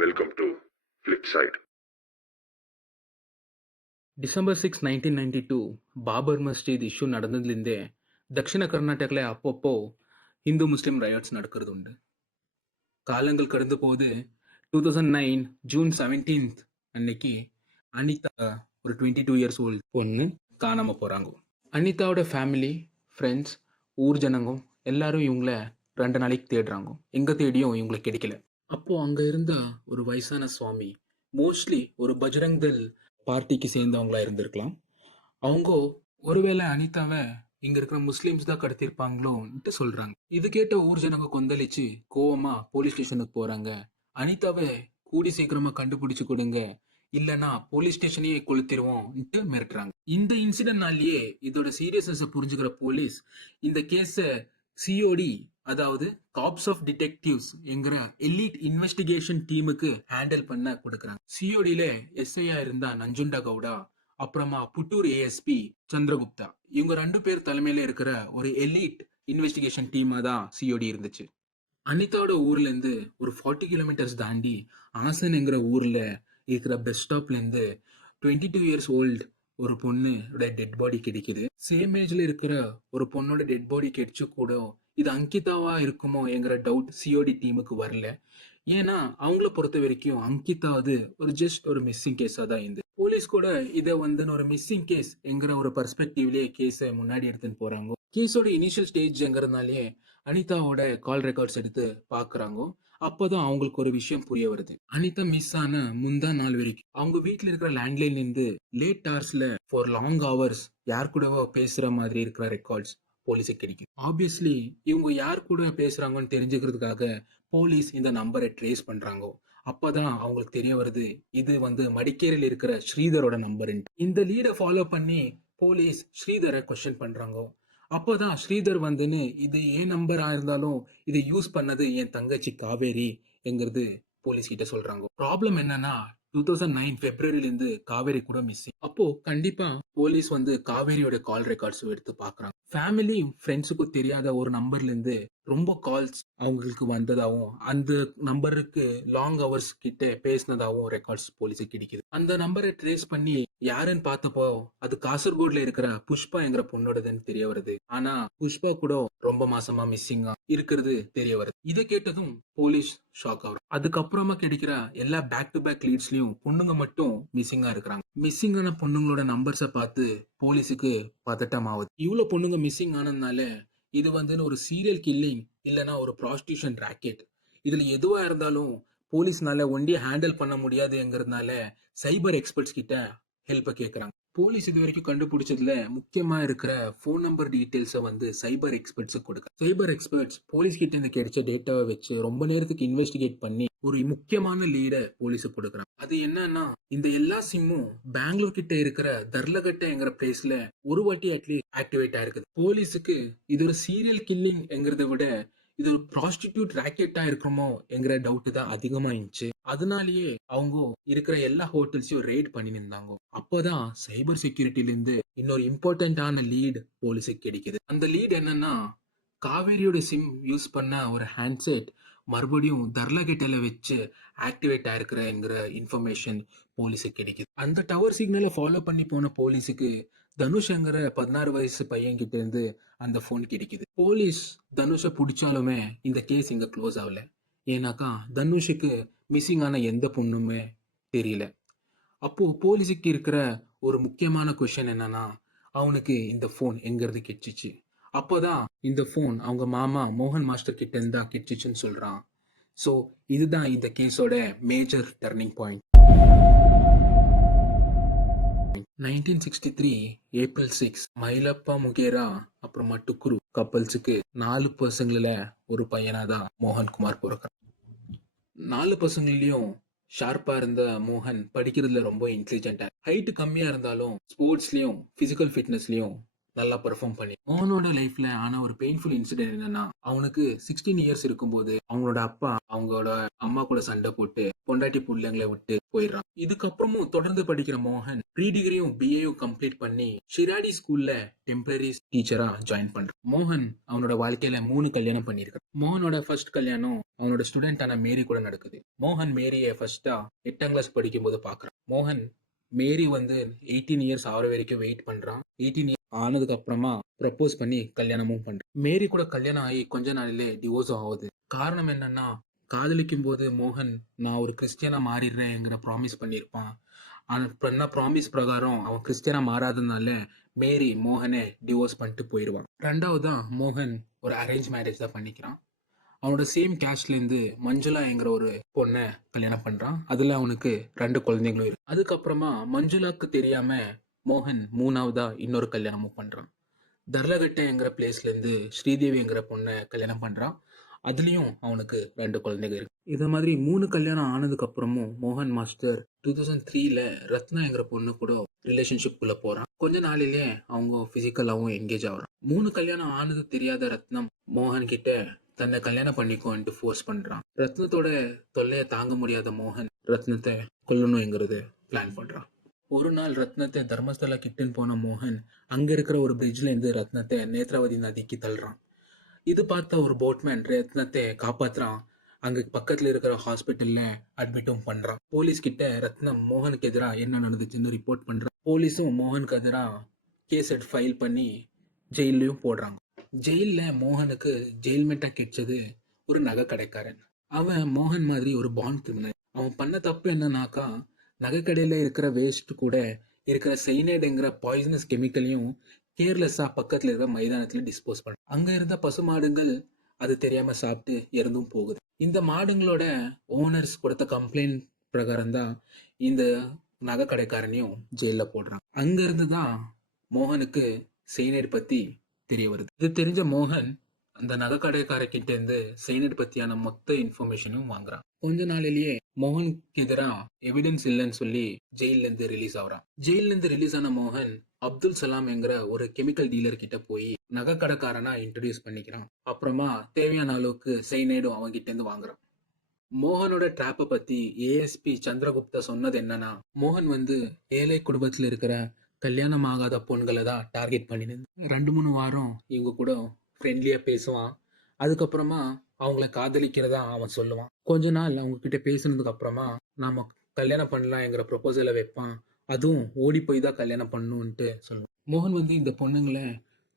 Welcome to Flipside. December 6, 1992 Babar Masjid issue நடந்ததுலேருந்தே தக்ஷிண கர்நாடகாவில் அப்பப்போ இந்து முஸ்லீம் ரயாட்ஸ் நடக்கிறது உண்டு. காலங்கள் கடந்து போது 2009 ஜூன் 17th அன்னைக்கு அனிதா ஒரு 22 இயர்ஸ் ஓல்டு பொண்ணு காணாம போறாங்க. அனிதாவோட ஃபேமிலி, ஃப்ரெண்ட்ஸ், ஊர் ஜனங்க எல்லாரும் இவங்கள 2 நாளைக்கு தேடுறாங்க. எங்க தேடியும் இவங்களுக்கு கிடைக்கல. அப்போ அங்க இருந்த ஒரு வயசான சுவாமி, மோஸ்ட்லி ஒரு பஜ்ரங் தள் பார்ட்டிக்கு சேர்ந்தவங்களா இருந்திருக்கலாம். அவங்க ஒருவேளை அனிதாவை இங்க இருக்கிற முஸ்லிம்ஸ் தான் கடத்திருப்பாங்களோன்ட்டு சொல்றாங்க. இது கேட்ட ஊர் ஜனங்க கொந்தளிச்சு கோவமா போலீஸ் ஸ்டேஷனுக்கு போறாங்க. அனிதாவை கூடி சீக்கிரமா கண்டுபிடிச்சு கொடுங்க, இல்லனா போலீஸ் ஸ்டேஷனையே கொளுத்திடுவோம்ட்டு மிரட்டுறாங்க. இந்த இன்சிடென்ட்னாலேயே இதோட சீரியஸ்னஸ் புரிஞ்சுக்கிற போலீஸ் இந்த கேஸ சிஓடி, அதாவது காப்ஸ் ஆஃப் டிடெக்டிவ்ஸ் என்கிற எலிட் இன்வெஸ்டிகேஷன் டீமுக்கு ஹேண்டில் பண்ண கொடுக்குறாங்க. சிஓடியில எஸ்ஐயா இருந்தா நஞ்சுண்டா கவுடா, அப்புறமா புட்டூர் ஏஎஸ்பி சந்திரகுப்தா, இவங்க 2 பேர் தலைமையில இருக்கிற ஒரு எலிட் இன்வெஸ்டிகேஷன் டீமா தான் சிஓடி இருந்துச்சு. அனிதாவோட ஊர்ல இருந்து ஒரு 40 கிலோமீட்டர்ஸ் தாண்டி ஆசன் என்கிற ஊர்ல இருக்கிற பஸ் ஸ்டாப்ல இருந்து 22 இயர்ஸ் ஓல்டு ஒரு பொண்ணோட டெட் பாடி கிடைக்குது. சேம் ஏஜ்ல இருக்கிற ஒரு பொண்ணோட டெட் பாடி கிடைச்சு கூட இது அங்கிதாவா இருக்குமோ என்கிற டவுட் சிஓடி டீமுக்கு வரல. ஏன்னா அவங்கள பொறுத்த வரைக்கும் அங்கிதா அது ஒரு ஜஸ்ட் ஒரு மிஸ்ஸிங் கேஸா தான் இருந்து. போலீஸ் கூட இதை ஒரு மிஸ்ஸிங் கேஸ் என்கிற ஒரு பர்ஸ்பெக்டிவ்லயே கேஸை முன்னாடி எடுத்துன்னு போறாங்க. கேஸோட இனிஷியல் ஸ்டேஜ்ங்கிறதுனாலே அனிதாவோட கால் ரெக்கார்ட்ஸ் எடுத்து பாக்குறாங்க. அப்பதான் அவங்களுக்கு ஒரு விஷயம் புரிய வருது. அனிதா மிஸ் ஆன முந்தா நாள் வரைக்கும் அவங்க வீட்டுல இருக்கிற லேண்ட்லைன்ல இருந்து லேட் ஹவர்ஸ்ல ஃபார் லாங் ஹவர்ஸ் யார் கூடவோ பேசுற மாதிரி இருக்கிற ரெக்கார்ட்ஸ் போலீஸுக்கு கிடைக்கும். ஆப்வியஸ்லி இவங்க யார் கூட பேசுறாங்கன்னு தெரிஞ்சுக்கிறதுக்காக போலீஸ் இந்த நம்பரை ட்ரேஸ் பண்றாங்க. அப்பதான் அவங்களுக்கு தெரிய வருது இது மடிக்கேரியில் இருக்கிற ஸ்ரீதரோட நம்பர். இந்த லீடை ஃபாலோ பண்ணி போலீஸ் ஸ்ரீதரை கொஸ்டின் பண்றாங்க. அப்போதான் ஸ்ரீதர் இது ஏன் நம்பரா இருந்தாலும் இதை யூஸ் பண்ணது என் தங்கச்சி காவேரி என்கிறது போலீஸ் கிட்ட சொல்றாங்க. ப்ராப்ளம் என்னன்னா 2009 பிப்ரவரியில இருந்து காவேரி கூட மிஸ்ஸிங். அப்போ கண்டிப்பா போலீஸ் காவேரியோட கால் ரெக்கார்ட்ஸ் எடுத்து பாக்குறாங்க. ஃபேமிலி ஃப்ரெண்ட்ஸுக்கும் தெரியாத ஒரு நம்பர்ல இருந்து ரொம்ப கால்ஸ் அவங்களுக்கு வந்ததாகவும் அந்த நம்பருக்கு லாங் ஹவர்ஸ் கிட்ட பேசினதாகவும் ரெக்கார்ட்ஸ் போலீஸுக்கு கிடைக்குது. அந்த நம்பரை ட்ரேஸ் பண்ணி யாருன்னு பார்த்தப்போ அது காசர்கோட்ல இருக்கிற புஷ்பா என்கிற பொண்ணோடதுன்னு தெரிய வருது. ஆனா புஷ்பா கூட ரொம்ப மாசமா மிஸ்ஸிங்கா இருக்கிறது தெரிய வருது. இதை கேட்டதும் போலீஸ் ஷாக் ஆகும். அதுக்கப்புறமா கிடைக்கிற எல்லா பேக் டு பேக் லீட்ஸ்லயும் பொண்ணுங்க மட்டும் மிஸ்ஸிங்கா இருக்கிறாங்க. மிஸ்ஸிங்கான பொண்ணுங்களோட நம்பர்ஸை பார்த்து போலீஸுக்கு பதட்டம் ஆகுது. இவ்வளவு பொண்ணுங்க மிஸ்ஸிங் ஆனதுனால இது ஒரு சீரியல் கில்லிங் இல்லனா ஒரு ப்ராஸ்டியூஷன் ராக்கெட், இதுல எதுவா இருந்தாலும் போலீஸ்னால ஒண்டியே ஹேண்டில் பண்ண முடியாதுங்கிறதுனால சைபர் எக்ஸ்பர்ட்ஸ் கிட்ட ஹெல்ப் கேட்கறாங்க. போலீஸ் இது வரைக்கும் கண்டுபிடிச்சதுல முக்கியமா இருக்கிற போன் நம்பர் டீடைல்ஸை சைபர் எக்ஸ்பர்ட்ஸுக்கு கொடுக்க. சைபர் எக்ஸ்பர்ட்ஸ் போலீஸ் கிட்ட இருந்து கிடைச்ச டேட்டாவை வச்சு ரொம்ப நேரத்துக்கு இன்வெஸ்டிகேட் பண்ணி ஒரு முக்கியமான லீட போலீஸுக்கு கொடுக்குறாங்க. அது என்னன்னா இந்த எல்லா சிம்மும் பெங்களூர் கிட்ட இருக்கிற தர்லகட்டங்கிற பிளேஸ்ல ஒரு வாட்டி அட்லீஸ்ட் ஆக்டிவேட் ஆயிருக்குது. போலீஸுக்கு இது ஒரு சீரியல் கில்லிங் என்கிறத விட இது ஒரு ப்ராஸ்டிடியூட் ராக்கெட்டா இருக்குமோ என்கிற டவுட் தான் அதிகமா இருந்துச்சு. அதனாலேயே அவங்க இருக்கிற எல்லா ஹோட்டல்ஸையும் ரெய்ட் பண்ணி இருந்தாங்க. அப்போதான் சைபர் செக்யூரிட்டில இருந்து இன்னொரு இம்பார்ட்டன்டான லீட் போலீஸுக்கு கிடைக்குது. அந்த லீட் என்னன்னா காவேரியோட சிம் யூஸ் பண்ண ஒரு ஹேண்ட்செட் மறுபடியும் தர்லகேட்டில் வச்சு ஆக்டிவேட் ஆயிருக்கிற இன்ஃபர்மேஷன் போலீஸுக்கு கிடைக்குது. அந்த டவர் சிக்னலை ஃபாலோ பண்ணி போன போலீஸுக்கு தனுஷ்ங்கிற 16 வயசு பையன் கிட்ட இருந்து அந்த போன் கிடைக்குது. போலீஸ் தனுஷை பிடிச்சாலுமே இந்த கேஸ் இங்க க்ளோஸ் ஆகல. ஏன்னாக்கா தனுஷுக்கு மிஸ்ஸிங் ஆன எந்த பொண்ணுமே தெரியல. அப்போ போலீஸுக்கு இருக்கிற ஒரு முக்கியமான கொஸ்டின் என்னன்னா அவனுக்கு இந்த போன் எங்கிறது கிடைச்சிச்சு. அப்போதான் இந்த போன் அவங்க மாமா மோகன் மாஸ்டர் கிட்ட இருந்தா கிடைச்சிச்சுன்னு சொல்றான். ஸோ இதுதான் இந்த கேஸோட மேஜர் டர்னிங் பாயிண்ட். 1963 ஏப்ரல் 6 மயிலப்பா முகேரா அப்புறமா டுக்குரு கப்பல்ஸுக்கு 4 பசங்கள ஒரு பையனா தான் மோகன் குமார் பிறக்கிறான். 4 பசங்களையும் ஷார்ப்பா இருந்த மோகன் படிக்கிறதுல ரொம்ப இன்டெலிஜென்டா, ஹைட் கம்மியா இருந்தாலும் ஸ்போர்ட்ஸ்லயும் பிசிக்கல் ஃபிட்னஸ்லயும் நல்லா பெர்ஃபார்ம் பண்ணி மோகனோட லைஃப்ல ஆன ஒரு பெயின்ஃபுல் இன்சிடென்ட் என்னன்னா, அவனுக்கு 16 இயர்ஸ் இருக்கும்போது அவங்களோட அப்பா அவங்களோட அம்மா கூட சண்டை போட்டு பொண்டாட்டி புள்ளைங்களை விட்டு போயிடுறான். இதுக்கப்புறமும் தொடர்ந்து படிக்கிற மோகன் ப்ரீ டிகிரியும் பிஏயும் கம்ப்ளீட் பண்ணி ஷிராடி ஸ்கூல்ல டெம்பரரி டீச்சரா ஜாயின் பண்றான். மோகன் அவனோட வாழ்க்கையில 3 கல்யாணம் பண்ணியிருக்கான். மோகனோட ஃபர்ஸ்ட் கல்யாணம் அவனோட ஸ்டூடெண்டான மேரி கூட நடக்குது. மோகன் மேரியை ஃபர்ஸ்டா 8ஆம் கிளாஸ் படிக்கும் போது பாக்குறான். மோகன் மேரி வந்து 18 இயர்ஸ் ஆகிற வரைக்கும் வெயிட் பண்றான். 18 இயர்ஸ் ஆனதுக்கு அப்புறமா ப்ரப்போஸ் பண்ணி கல்யாணமும் பண்றான். மேரி கூட கல்யாணம் ஆகி கொஞ்ச நாளிலே டிவோர்ஸும் ஆகுது. காரணம் என்னன்னா, காதலிக்கும் போது மோகன் நான் ஒரு கிறிஸ்டியனா மாறிடுறேங்கிற ப்ராமிஸ் பண்ணியிருப்பான். பண்ண ப்ராமிஸ் பிரகாரம் அவன் கிறிஸ்டியனா மாறாததுனால மேரி மோகனை டிவோர்ஸ் பண்ணிட்டு போயிடுவான். ரெண்டாவதா மோகன் ஒரு அரேஞ்ச் மேரேஜ் தான் பண்ணிக்கிறான். அவனோட சேம் கேஸ்ட்லேருந்து மஞ்சுளாங்கிற ஒரு பொண்ணை கல்யாணம் பண்ணுறான். அதில் அவனுக்கு 2 குழந்தைங்களும் இருக்கு. அதுக்கப்புறமா மஞ்சுளாக்கு தெரியாம மோகன் 3ஆவதா இன்னொரு கல்யாணமும் பண்ணுறான். தர்லகட்டைங்கிற பிளேஸ்லேருந்து ஸ்ரீதேவிங்கிற பொண்ணை கல்யாணம் பண்ணுறான். அதுலேயும் அவனுக்கு 2 குழந்தைங்க இருக்கு. இதை மாதிரி 3 கல்யாணம் ஆனதுக்கு அப்புறமும் மோகன் மாஸ்டர் 2003ல ரத்னாங்கிற பொண்ணு கூட ரிலேஷன்ஷிப்குள்ள போறான். கொஞ்ச நாளிலே அவங்க பிசிக்கலாவும் என்கேஜ் ஆகுறான். 3 கல்யாணம் ஆனது தெரியாத ரத்னம் மோகன் கிட்ட தன்னை கல்யாணம் பண்ணிக்கோன்ட்டு ஃபோர்ஸ் பண்றான். ரத்னத்தோட தொல்லையை தாங்க முடியாத மோகன் ரத்னத்தை கொல்லணுங்கிறது பிளான் பண்றான். ஒரு நாள் ரத்னத்தை தர்மஸ்தலா கிட்டுன்னு போன மோகன் அங்க இருக்கிற ஒரு பிரிட்ஜ்ல இருந்து ரத்னத்தை நேத்ராவதி நதிக்கு தள்ளுறான். இது பார்த்த ஒரு போட்மேன் ரத்னத்தை காப்பாத்துறான். அங்க பக்கத்துல இருக்கிற ஹாஸ்பிட்டல்ல அட்மிட்டும் பண்றான். போலீஸ் கிட்ட ரத்னம் மோகனுக்கு எதிராக என்ன நடந்துச்சுன்னு ரிப்போர்ட் பண்றான். போலீஸும் மோகனுக்கு எதிராக கேஸ் ஃபைல் பண்ணி ஜெயிலையும் போடுறாங்க. ஜெயில்ல மோகனுக்கு ஜெயில்மேட்டா கிடைச்சது ஒரு நகை கடைக்காரன். அவன் மோகன் மாதிரி ஒரு பாண்ட் கிரிமினல். அவன் பண்ண தப்பு என்னன்னாக்கா, நகை கடையில இருக்கிற வேஸ்ட் கூட இருக்கிற சைனைடுங்கிற பாய்சனஸ் கெமிக்கலையும் கேர்லெஸ்ஸா பக்கத்துல இருக்கிற மைதானத்துல டிஸ்போஸ் பண்ண. அங்க இருந்த பசு மாடுங்கள் அது தெரியாம சாப்பிட்டு இறந்தும் போகுது. இந்த மாடுங்களோட ஓனர்ஸ் கொடுத்த கம்ப்ளைண்ட் பிரகாரம் தான் இந்த நகை கடைக்காரனையும் ஜெயில போடுறான். அங்க இருந்து தான் மோகனுக்கு சைனைடு பத்தி தெரிய வருது. இது தெரிஞ்ச மோகன் அந்த நகைக்கடைக்காரர்கிட்ட இருந்து சைனைட் பத்தியான மொத்த இன்ஃபர்மேஷனும் வாங்குறான். கொஞ்ச நாளிலேயே மோகனுக்கு எதிராக எவிடன்ஸ் இல்லைன்னு சொல்லி ஜெயில இருந்து ரிலீஸ் ஆகுறான். ஜெயில இருந்து ரிலீஸ் ஆன மோகன் அப்துல் சலாம் என்கிற ஒரு கெமிக்கல் டீலர் கிட்ட போய் நகைக்கடைக்காரனா இன்ட்ரடியூஸ் பண்ணிக்கிறான். அப்புறமா தேவையான அளவுக்கு சைனைடும் அவங்க கிட்ட இருந்து வாங்குறான். மோகனோட ட்ராப்பை பத்தி ஏஎஸ்பி சந்திரகுப்தா சொன்னது என்னன்னா, மோகன் வந்து ஏழை குடும்பத்தில் இருக்கிற கல்யாணம் ஆகாத பொண்களை தான் டார்கெட் பண்ணினது. 2-3 வாரம் இவங்க கூட ஃப்ரெண்ட்லியா பேசுவான். அதுக்கப்புறமா அவங்கள காதலிக்கிறதா அவன் சொல்லுவான். கொஞ்ச நாள் அவங்க கிட்ட பேசுனதுக்கு அப்புறமா நாம கல்யாணம் பண்ணலாம்ங்கிற ப்ரொபோசலை வைப்பான். அதுவும் ஓடி போய் தான் கல்யாணம் பண்ணணும்ட்டு சொல்லுவான். மோகன் வந்து இந்த பொண்ணுங்களை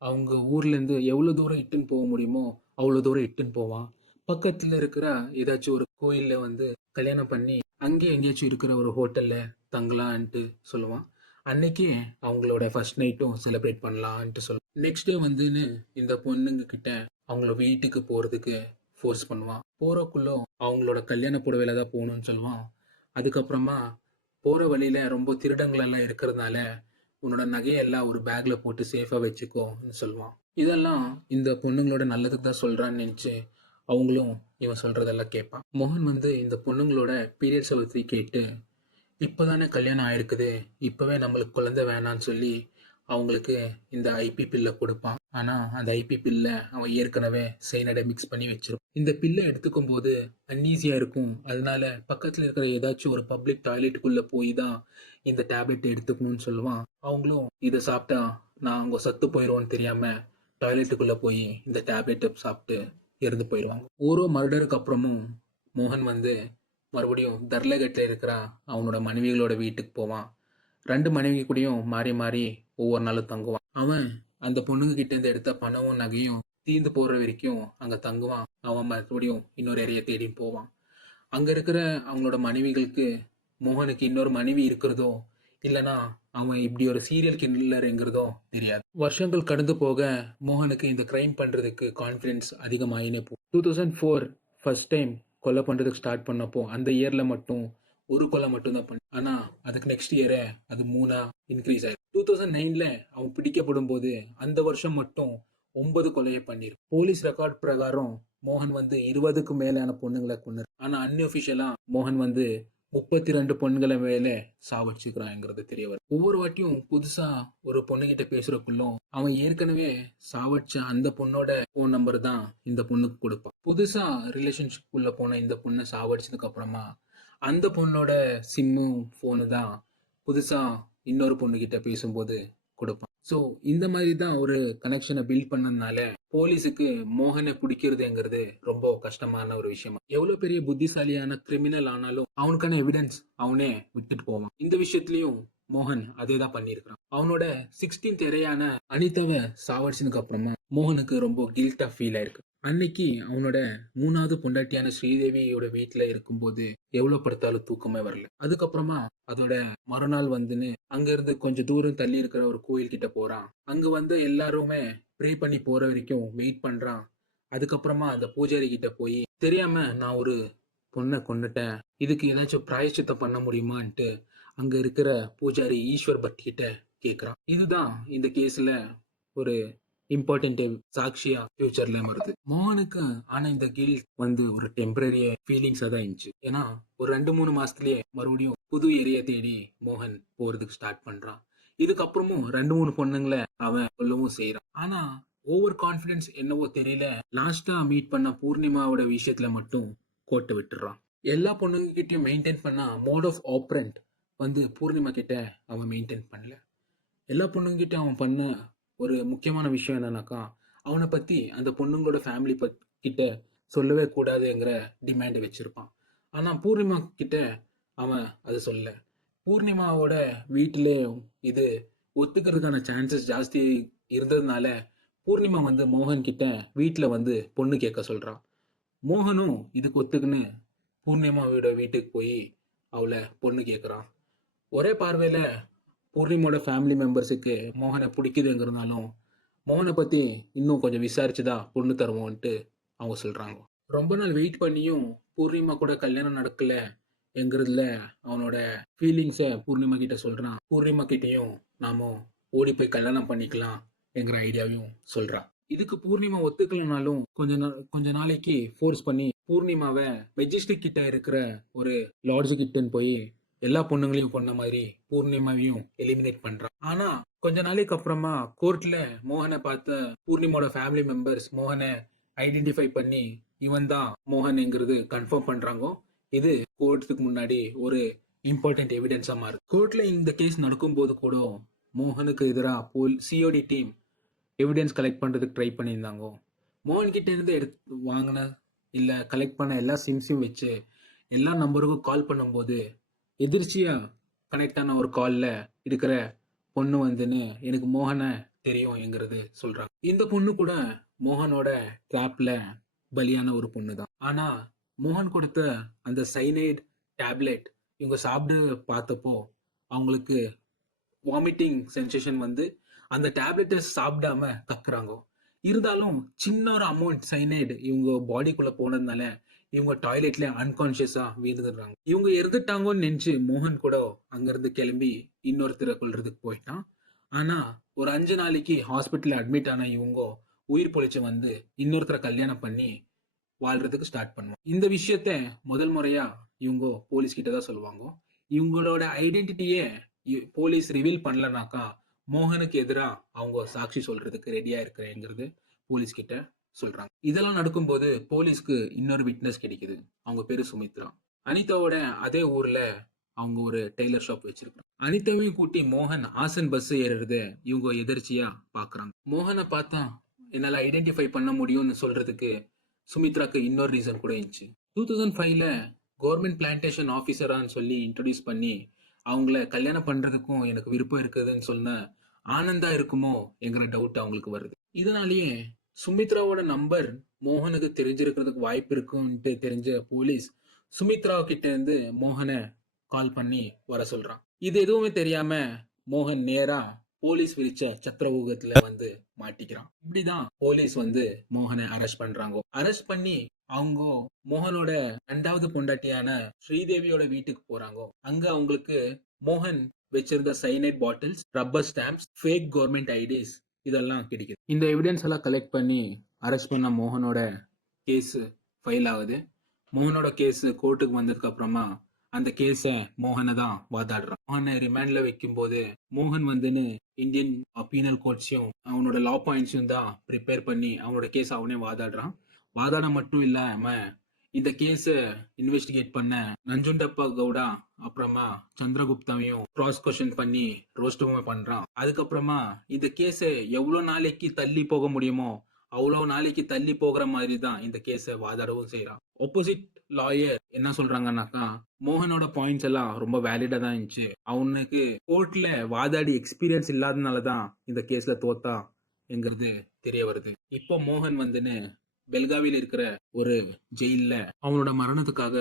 அவங்க ஊர்ல இருந்து எவ்வளவு தூரம் இட்டுன்னு போக முடியுமோ அவ்வளவு தூரம் இட்டுன்னு போவான். பக்கத்துல இருக்கிற ஏதாச்சும் ஒரு கோயில்ல வந்து கல்யாணம் பண்ணி அங்கே எங்கேயாச்சும் இருக்கிற ஒரு ஹோட்டல்ல தங்கலான்ட்டு சொல்லுவான். அன்னைக்கு அவங்களோட ஃபர்ஸ்ட் நைட்டும் செலிப்ரேட் பண்ணலான்ட்டு சொல்லுவான். நெக்ஸ்ட் டே வந்துன்னு இந்த பொண்ணுங்க கிட்ட அவங்கள வீட்டுக்கு போறதுக்கு ஃபோர்ஸ் பண்ணுவான். போறக்குள்ள அவங்களோட கல்யாண புடவையில தான் போகணும்னு சொல்லுவான். அதுக்கப்புறமா போற வழியில ரொம்ப திருடங்கள் எல்லாம் இருக்கிறதுனால உன்னோட நகையெல்லாம் ஒரு பேக்ல போட்டு சேஃபா வச்சுக்கோன்னு சொல்லுவான். இதெல்லாம் இந்த பொண்ணுங்களோட நல்லதுக்கு தான் சொல்றான்னு நினைச்சு அவங்களும் இவன் சொல்றதெல்லாம் கேட்பான். மோகன் வந்து இந்த பொண்ணுங்களோட பீரியட்ஸை பற்றி கேட்டு இப்போதானே கல்யாணம் ஆயிருக்குது, இப்போவே நம்மளுக்கு குழந்தை வேணான்னு சொல்லி அவங்களுக்கு இந்த ஐபி பில்லை கொடுப்பான். ஆனால் அந்த ஐபி பில்லை அவன் ஏற்கனவே சைனடை மிக்ஸ் பண்ணி வச்சிருப்பான். இந்த பில்லை எடுத்துக்கும் போது அன்ஈஸியாக இருக்கும். அதனால பக்கத்தில் இருக்கிற ஏதாச்சும் ஒரு பப்ளிக் டாய்லெட்டுக்குள்ளே போய் தான் இந்த டேப்லெட் எடுத்துக்கணும்னு சொல்லுவான். அவங்களும் இதை சாப்பிட்டா நான் அவங்க சத்து போயிடுவோன்னு தெரியாமல் டாய்லெட்டுக்குள்ளே போய் இந்த டேப்லெட்டை சாப்பிட்டு இறந்து போயிடுவாங்க. ஓரோ மர்டருக்கு அப்புறமும் மோகன் வந்து மறுபடியும் தர்லகட்டில் இருக்கிற அவனோட மனைவிகளோட வீட்டுக்கு போவான். 2 மனைவி கூடயும் மாறி மாறி ஒவ்வொரு நாளும் தங்குவான். அவன் அந்த பொண்ணுங்க கிட்ட இருந்து எடுத்த பணமும் நகையும் தீர்ந்து போற வரைக்கும் அங்க தங்குவான். அவன் மறுபடியும் இன்னொரு இறைய தேடி போவான். அங்க இருக்கிற அவங்களோட மனைவிகளுக்கு மோகனுக்கு இன்னொரு மனைவி இருக்கிறதோ இல்லனா அவன் இப்படி ஒரு சீரியல் கில்லர்ங்கிறதோ தெரியாது. வருஷங்கள் கடந்து போக மோகனுக்கு இந்த கிரைம் பண்றதுக்கு கான்ஃபிடன்ஸ் அதிகமாயினே போகும். 2004 ஃபர்ஸ்ட் டைம் கொலை பண்ணுறதுக்கு ஸ்டார்ட் பண்ணப்போ அந்த இயரில் மட்டும் ஒரு கொலை மட்டும் தான் பண்ண. ஆனால் அதுக்கு நெக்ஸ்ட் இயரே அது 3ஆ இன்க்ரீஸ் ஆயிடும். 2009ல் அவன் பிடிக்கப்படும் போது அந்த வருஷம் மட்டும் 9 கொலையை பண்ணிருக்கு. போலீஸ் ரெக்கார்ட் பிரகாரம் மோகன் வந்து 20க்கு மேலான பொண்ணுங்களை கொண்டு. ஆனால் அன்அஃபிஷியலாக மோகன் வந்து 32 பொண்ணுங்களை மேல சாவடிச்சுக்கிறாங்கிறது தெரிய வரும். ஒவ்வொரு வாட்டியும் புதுசா ஒரு பொண்ணுகிட்ட பேசுறதுக்குள்ளும் அவன் ஏற்கனவே சாவடிச்ச அந்த பொண்ணோட போன் நம்பர் தான் இந்த பொண்ணுக்கு கொடுப்பான். புதுசா ரிலேஷன்ஷிப் உள்ள போன இந்த பொண்ணை சாவடிச்சதுக்கு அப்புறமா அந்த பொண்ணோட சிம்மும் போனு தான் புதுசா இன்னொரு பொண்ணுகிட்ட பேசும்போது கொடுப்பான். ஸோ இந்த மாதிரி தான் ஒரு கனெக்ஷனை பில்ட் பண்ணதுனால போலீஸுக்கு மோகனை பிடிக்கிறதுங்கிறது ரொம்ப கஷ்டமான ஒரு விஷயம். எவ்வளவு பெரிய புத்திசாலியான கிரிமினல் ஆனாலும் அவனுக்கான எவிடன்ஸ் அவனே விட்டுட்டு போவான். இந்த விஷயத்திலயும் மோகன் அதே தான் பண்ணியிருக்கான். அவனோட 16th இரையான அனிதாவை சாவடிச்சதுக்கு அப்புறமா மோகனுக்கு ரொம்ப கில்ட்டா ஃபீல் ஆயிருக்கு. அன்னைக்கு அவனோட 3வது பொண்டாட்டியான ஸ்ரீதேவியோட வீட்டுல இருக்கும்போது எவ்வளவு படுத்தாலும் தூக்கமே வரல. அதுக்கப்புறமா அதோட மறுநாள் வந்துன்னு அங்க இருந்து கொஞ்சம் தூரம் தள்ளி இருக்கிற ஒரு கோயில் கிட்ட போறான். அங்க வந்து எல்லாருமே ப்ரே பண்ணி போற வரைக்கும் வெயிட் பண்றான். அதுக்கப்புறமா அந்த பூஜாரி கிட்ட போய் தெரியாம நான் ஒரு பொண்ணை கொன்னுட்டேன், இதுக்கு ஏதாச்சும் பிராயச்சித்தம் பண்ண முடியுமான்ட்டு அங்க இருக்கிற பூஜாரி ஈஸ்வர் பட் கிட்ட கேக்குறான். இதுதான் இந்த கேஸ்ல ஒரு இம்பார்ட்டன்ட் சாட்சியா ஃபியூச்சர்ல வருது. மோகனுக்கு ஆனா இந்த கில்ட் வந்து ஒரு டெம்பரரி ஃபீலிங்ஸா தான் இருந்துச்சு. ஏன்னா ஒரு 2-3 மாசத்துலயே மறுபடியும் புது ஏரியா தேடி மோகன் போறதுக்கு ஸ்டார்ட் பண்றான். இதுக்கப்புறமும் 2-3 பொண்ணுங்களை அவன் சொல்லவும் செய்யறான். ஆனா ஓவர் கான்பிடன்ஸ் என்னவோ தெரியல, லாஸ்டா மீட் பண்ண பூர்ணிமாவோட விஷயத்துல மட்டும் கோட்டை விட்டுறான். எல்லா பொண்ணுங்க கிட்டயும் மெயின்டைன் பண்ண மோட் ஆஃப் ஆப்ரண்ட் வந்து பூர்ணிமா கிட்ட அவன் மெயின்டைன் பண்ணல. எல்லா பொண்ணுங்க கிட்ட அவன் பண்ண ஒரு முக்கியமான விஷயம் என்னன்னாக்கா, அவனை பத்தி அந்த பொண்ணுங்களோட ஃபேமிலி கிட்ட சொல்லவே கூடாதுங்கிற டிமாண்ட் வச்சிருப்பான். ஆனா பூர்ணிமா கிட்ட அவன் அதை சொல்ல. பூர்ணிமாவோட வீட்டிலே இது ஒத்துக்கிறதுக்கான சான்சஸ் ஜாஸ்தி இருந்ததுனால பூர்ணிமா வந்து மோகன் கிட்ட வீட்டுல வந்து பொண்ணு கேட்க சொல்றான். மோகனும் இதுக்கு ஒத்துக்குன்னு பூர்ணிமாவோட வீட்டுக்கு போய் அவளை பொண்ணு கேட்கறான். ஒரே பார்வையில பூர்ணிமாவோட ஃபேமிலி மெம்பர்ஸுக்கு மோகனை பிடிக்குதுங்கிறதுனாலும் மோகனை பத்தி இன்னும் கொஞ்சம் விசாரிச்சுதான் பொண்ணு தருவோன்ட்டு அவங்க சொல்றாங்க. ரொம்ப நாள் வெயிட் பண்ணியும் பூர்ணிமா கூட கல்யாணம் நடக்கல என்கிறதுல அவனோட ஃபீலிங்ஸை பூர்ணிமா கிட்ட சொல்றான். பூர்ணிமா கிட்டயும் நாம ஓடி போய் கல்யாணம் பண்ணிக்கலாம் என்கிற ஐடியாவையும் சொல்றான். இதுக்கு பூர்ணிமா ஒத்துக்கலனாலும் கொஞ்ச நாளைக்கு ஃபோர்ஸ் பண்ணி பூர்ணிமாவை மெஜஸ்டிக் கிட்ட இருக்கிற ஒரு லாட்ஜ் கிட்டன்னு போய் எல்லா பொண்ணுங்களையும் கொண்ட மாதிரி பூர்ணிமாவையும் எலிமினேட் பண்றான். ஆனா கொஞ்ச நாளைக்கு அப்புறமா கோர்ட்ல மோகனை பார்த்த பூர்ணிமாவோட ஃபேமிலி மெம்பர்ஸ் மோகனை ஐடென்டிஃபை பண்ணி இவன் தான் மோகன்ங்கிறது கன்ஃபார்ம் பண்றாங்க. இது கோர்ட்டுக்கு முன்னாடி ஒரு இம்பார்ட்டன்ட் எவிடன்ஸா மாறுது. கோர்ட்ல இந்த கேஸ் நடக்கும்போது கூட மோகனுக்கு எதிராக சிஓடி டீம் எவிடன்ஸ் கலெக்ட் பண்றதுக்கு ட்ரை பண்ணியிருந்தாங்க. மோகன் கிட்ட இருந்து எடுத்து வாங்கின இல்ல கலெக்ட் பண்ண எல்லா சிம்ஸையும் வச்சு எல்லா நம்பருக்கும் கால் பண்ணும்போது எதிர்ச்சியா கனெக்ட் ஆன ஒரு கால்ல இருக்கிற பொண்ணு வந்துன்னு எனக்கு மோகனை தெரியும்ங்கிறது சொல்றாங்க. இந்த பொண்ணு கூட மோகனோட ட்ராப்ல பலியான ஒரு பொண்ணு தான். ஆனா மோகன் கொடுத்த அந்த சைனைட் டேப்லெட் இவங்க சாப்பிட்டு பார்த்தப்போ அவங்களுக்கு வாமிட்டிங் சென்சேஷன் வந்து அந்த டேப்லெட்டை சாப்பிடாம கக்குறாங்க. இருந்தாலும் சின்ன ஒரு அமௌண்ட் சைனைடு இவங்க பாடிக்குள்ள போனதுனால இவங்க டாய்லெட்ல அன்கான்சியஸா வீழ்ந்துடுறாங்க. இவங்க இறந்துட்டாங்கன்னு நினைச்சு மோகன் கூட அங்கிருந்து கிளம்பி இன்னொருத்தரை கொல்றதுக்கு போயிட்டான். ஆனா ஒரு 5 நாளைக்கு ஹாஸ்பிட்டல் அட்மிட் ஆன இவங்க உயிர் பொழைச்சு வந்து இன்னொருத்தரை கல்யாணம் பண்ணி வாழ்றதுக்கு ஸ்டார்ட் பண்ணுவாங்க. இந்த விஷயத்த முதல் முறையா இவங்க போலீஸ் கிட்ட தான் சொல்லுவாங்க. இவங்களோட ஐடென்டிட்டியே போலீஸ் ரிவீல் பண்ணலனாக்கா மோகனுக்கு எதிரா அவங்க சாட்சி சொல்றதுக்கு ரெடியா இருக்கிறேங்கிறது போலீஸ் கிட்ட சொல்றாங்க. இதெல்லாம் நடக்கும்போது போலீஸ்க்கு இன்னொரு விட்னஸ் கிடைக்குது. அவங்க பேரு சுமித்ரா. அனிதாவோட அதே ஊர்ல அவங்க ஒரு டெய்லர் ஷாப் வச்சிருக்காங்க. அனிதாவையும் கூட்டி மோகன் ஆசன் பஸ் ஏறுறத இவங்க எதிர்ச்சியா பாக்குறாங்க. மோகனை பார்த்தா என்னால ஐடென்டிஃபை பண்ண முடியும்னு சொல்றதுக்கு சுமித்ராக்கு இன்னொரு ரீசன் கூட இருந்துச்சு. 2005ல கவர்மெண்ட் பிளான்டேஷன் ஆபீசரான்னு சொல்லி இன்ட்ரோடியூஸ் பண்ணி அவங்கள கல்யாணம் பண்றதுக்கும் எனக்கு விருப்பம் இருக்குதுன்னு சொன்ன ஆனந்தா இருக்குமோ என்கிற டவுட் அவங்களுக்கு வருது. இதனாலேயே சுமித்ராவோட நம்பர் மோகனுக்கு தெரிஞ்சிருக்கிறதுக்கு வாய்ப்பு இருக்குன்ட்டு தெரிஞ்ச போலீஸ் சுமித்ரா கிட்ட இருந்து மோகனை கால் பண்ணி வர சொல்றான். இது எதுவுமே தெரியாம மோகன் நேரா போலீஸ் விரிச்ச சத்திரவூகத்துல வந்து மாட்டிக்கிறான். இப்படிதான் போலீஸ் வந்து மோகனை அரெஸ்ட் பண்றாங்க. அரெஸ்ட் பண்ணி அவங்க மோகனோட 2வது பொண்டாட்டியான ஸ்ரீதேவியோட வீட்டுக்கு போறாங்க. அங்க அவங்களுக்கு மோகன் வச்சிருந்த cyanide bottles, rubber stamps, fake government IDs இதெல்லாம் கிடைக்குது. இந்த எவிடன்ஸ் எல்லாம் கலெக்ட் பண்ணி அரெஸ்ட் பண்ண மோகனோட கேஸ் ஃபைல் ஆகுது. மோகனோட கேஸ் கோர்ட்டுக்கு வந்ததுக்கு அப்புறமா அந்த கேஸ மோகனை தான் வாதாடுறான். மோகனை ரிமாண்ட்ல வைக்கும்போது மோகன் வந்துன்னு இந்தியன் பீனல் கோட்ஸையும் அவனோட லா பாயிண்ட்ஸையும் தான் ப்ரிப்பேர் பண்ணி அவனோட கேஸ் அவனே வாதாடுறான். வாதாட மட்டும் இல்லாம இந்த கேஸ இன்வெஸ்டிகேட் பண்ண நஞ்சுண்டப்பா கவுடா அப்புறமா சந்திரகுப்தாவையும் கிராஸ் கொஸ்டின் பண்ணி ரோஸ்டும் பண்றான். அதுக்கப்புறமா இந்த கேஸ எவ்வளவு நாளைக்கு தள்ளி போக முடியுமோ அவ்வளவு நாளைக்கு தள்ளி போகிற மாதிரி தான் இந்த கேஸ வாதாடவும் செய்யறான். ஆப்போசிட் லாயர் என்ன சொல்றாங்கன்னாக்கா, மோகனோட பாயிண்ட்ஸ் எல்லாம் ரொம்ப வேலிடா தான் இருந்துச்சு. அவனுக்கு கோர்ட்ல வாதாடி எக்ஸ்பீரியன்ஸ் இல்லாதனாலதான் இந்த கேஸ்ல தோத்தா என்கிறது தெரிய வருது. இப்போ மோகன் வந்துன்னு பெல்காவில இருக்கிற ஒரு ஜெயில்ல அவனோட மரணத்துக்காக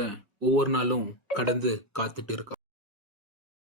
ஒவ்வொரு நாளும் கடந்து காத்துட்டு இருக்கான்.